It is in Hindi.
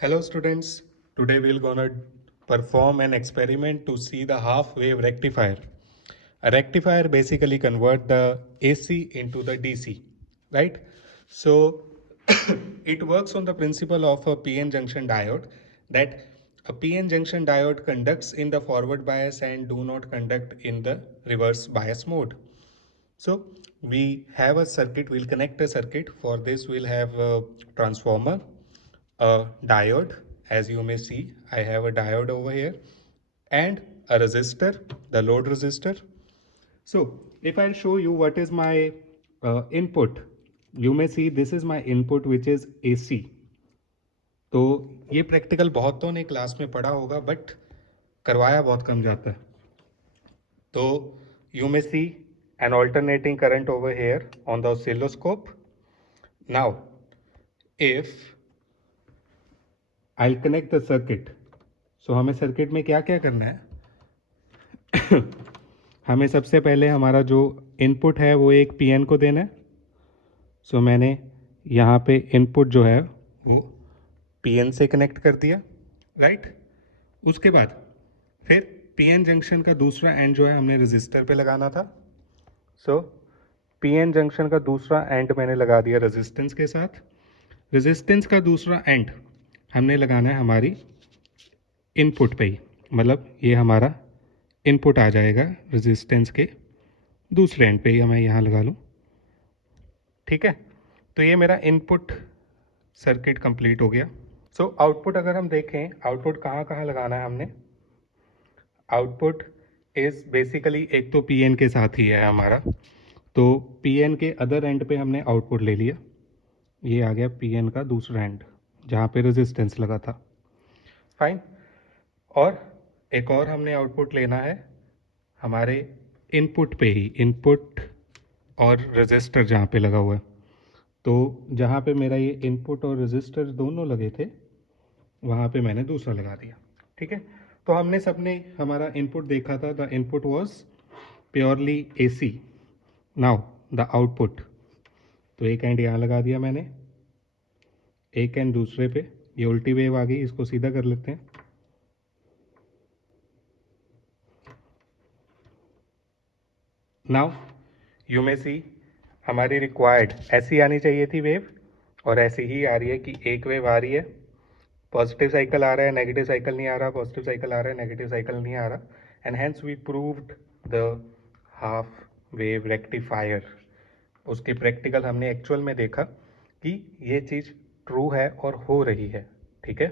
Hello students, today we're gonna perform an experiment to see the half wave rectifier. A rectifier basically convert the AC into the DC, right? So it works on the principle of a PN junction diode, that a PN junction diode conducts in the forward bias and do not conduct in the reverse bias mode. So we have a circuit, we'll connect a circuit. For this we'll have a transformer, a diode. As you may see, I have a diode over here and a resistor, the load resistor. So if I'll show you what is my input, you may see this is my input which is AC. तो ये प्रैक्टिकल बहुतों ने क्लास में पढ़ा होगा बट करवाया बहुत कम जाता है. So you may see an alternating current over here on the oscilloscope. Now, if I'll connect the circuit, so हमें सर्किट में क्या क्या करना है. हमें सबसे पहले हमारा जो इनपुट है वो एक पीएन को देना है. सो मैंने यहाँ पे इनपुट जो है वो पीएन से कनेक्ट कर दिया, राइट. उसके बाद फिर पीएन जंक्शन का दूसरा एंड जो है हमने रजिस्टर पे लगाना था. सो पीएन जंक्शन का दूसरा एंड मैंने लगा दिया रेजिस्टेंस के साथ. रेजिस्टेंस का दूसरा एंड हमने लगाना है हमारी इनपुट पे ही, मतलब ये हमारा इनपुट आ जाएगा रेजिस्टेंस के दूसरे एंड पे ही. मैं यहाँ लगा लूँ, ठीक है. तो ये मेरा इनपुट सर्किट कंप्लीट हो गया. सो आउटपुट अगर हम देखें, आउटपुट कहाँ कहाँ लगाना है हमने. आउटपुट इज बेसिकली एक तो पीएन के साथ ही है हमारा, तो पीएन के अदर एंड पे हमने आउटपुट ले लिया. ये आ गया पीएन का दूसरा एंड जहाँ पे रेजिस्टेंस लगा था, फाइन. और एक और हमने आउटपुट लेना है हमारे इनपुट पे ही, इनपुट और रजिस्टर जहाँ पे लगा हुआ है. तो जहाँ पे मेरा ये इनपुट और रजिस्टर दोनों लगे थे वहाँ पे मैंने दूसरा लगा दिया, ठीक है. तो हमने सबने हमारा इनपुट देखा था, the input was purely AC. Now the output, तो एक एंड यहाँ लगा दिया मैंने, एक एंड दूसरे पे. ये उल्टी वेव आ गई, इसको सीधा कर लेते हैं. नाउ यू मे सी हमारी रिक्वायर्ड ऐसी आनी चाहिए थी वेव, और ऐसी ही आ रही है कि एक वेव आ रही है, पॉजिटिव साइकिल आ रहा है, नेगेटिव साइकिल नहीं आ रहा, पॉजिटिव साइकिल आ रहा है, नेगेटिव साइकिल नहीं आ रहा. And hence we proved the half wave rectifier. उसकी प्रैक्टिकल हमने एक्चुअल में देखा कि ये चीज़ ट्रू है और हो रही है, ठीक है.